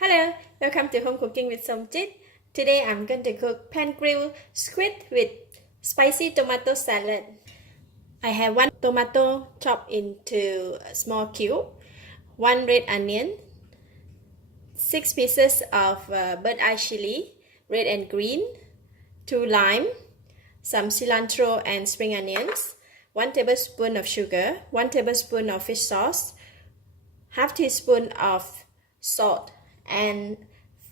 Hello, welcome to Home Cooking with Somjit. Today I'm going to cook pan-grilled squid with spicy tomato salad. I have 1 tomato chopped into a small cube, 1 red onion, 6 pieces of bird eye chili, red and green, 2 lime, some cilantro and spring onions, 1 tablespoon of sugar, 1 tablespoon of fish sauce, half teaspoon of salt, and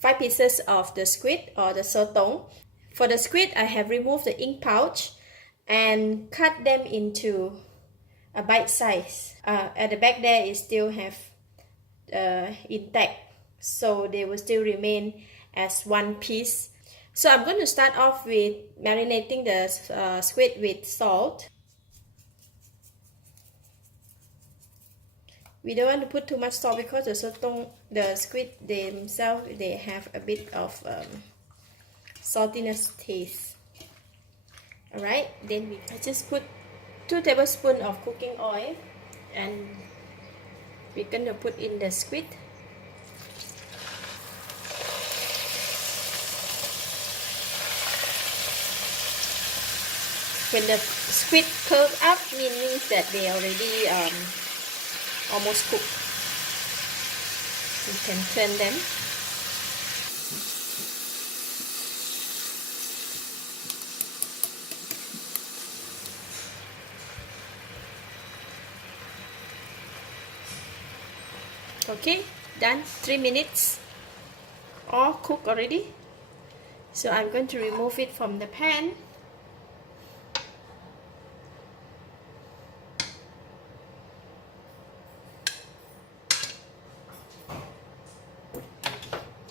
5 pieces of the squid or the sotong. For the squid, I have removed the ink pouch and cut them into a bite size. At the back there, it still have intact, so they will still remain as one piece. So I'm going to start off with marinating the squid with salt. We don't want to put too much salt because the squid themselves, they have a bit of saltiness taste. Alright, then I just put 2 tablespoons of cooking oil and we're going to put in the squid. When the squid curls up, it means that they already almost cooked. You can turn them. Okay, done. 3 minutes. All cooked already. So I'm going to remove it from the pan.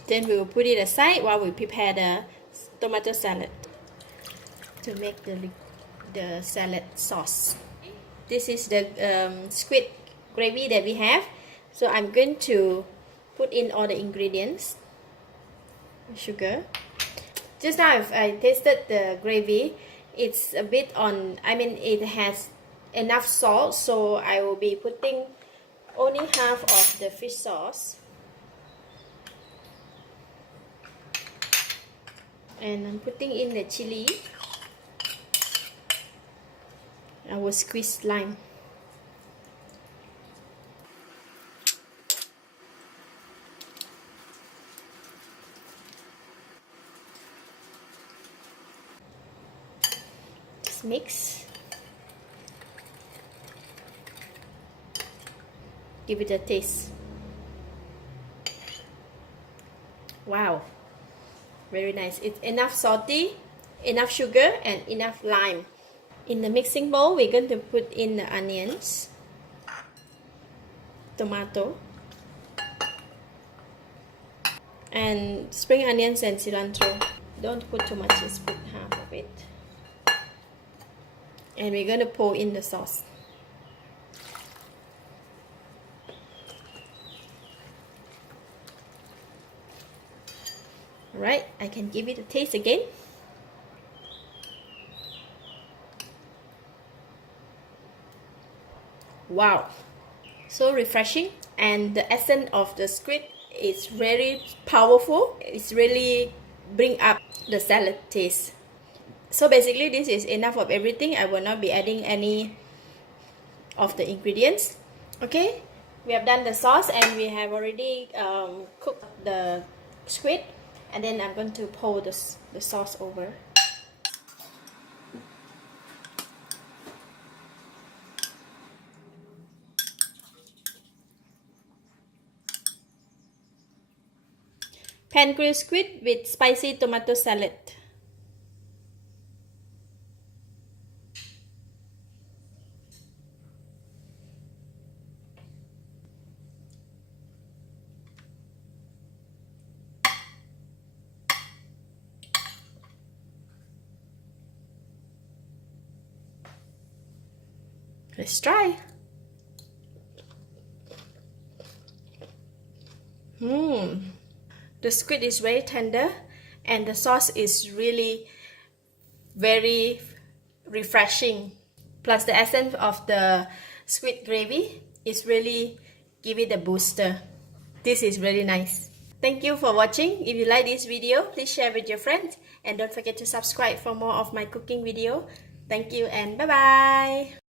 Then we will put it aside while we prepare the tomato salad to make the salad sauce. This is the squid gravy that we have. So I'm going to put in all the ingredients. Sugar. Just now I tasted the gravy. It's a bit it has enough salt, so I will be putting only half of the fish sauce. And I'm putting in the chili. I will squeeze lime. Just mix. Give it a taste. Wow. Very nice. It's enough salty, enough sugar, and enough lime. In the mixing bowl, we're going to put in the onions, tomato, and spring onions and cilantro. Don't put too much, just put half of it. And we're going to pour in the sauce. Alright, I can give it a taste again. Wow, so refreshing, and the essence of the squid is very powerful. It's really bring up the salad taste. So basically this is enough of everything. I will not be adding any of the ingredients. Okay, we have done the sauce and we have already cooked the squid. And then I'm going to pour the sauce over. Pan-grilled squid with spicy tomato salad. Let's try. The squid is very tender and the sauce is really very refreshing. Plus the essence of the squid gravy is really give it a booster. This is really nice. Thank you for watching. If you like this video, please share with your friends and don't forget to subscribe for more of my cooking video. Thank you and bye bye.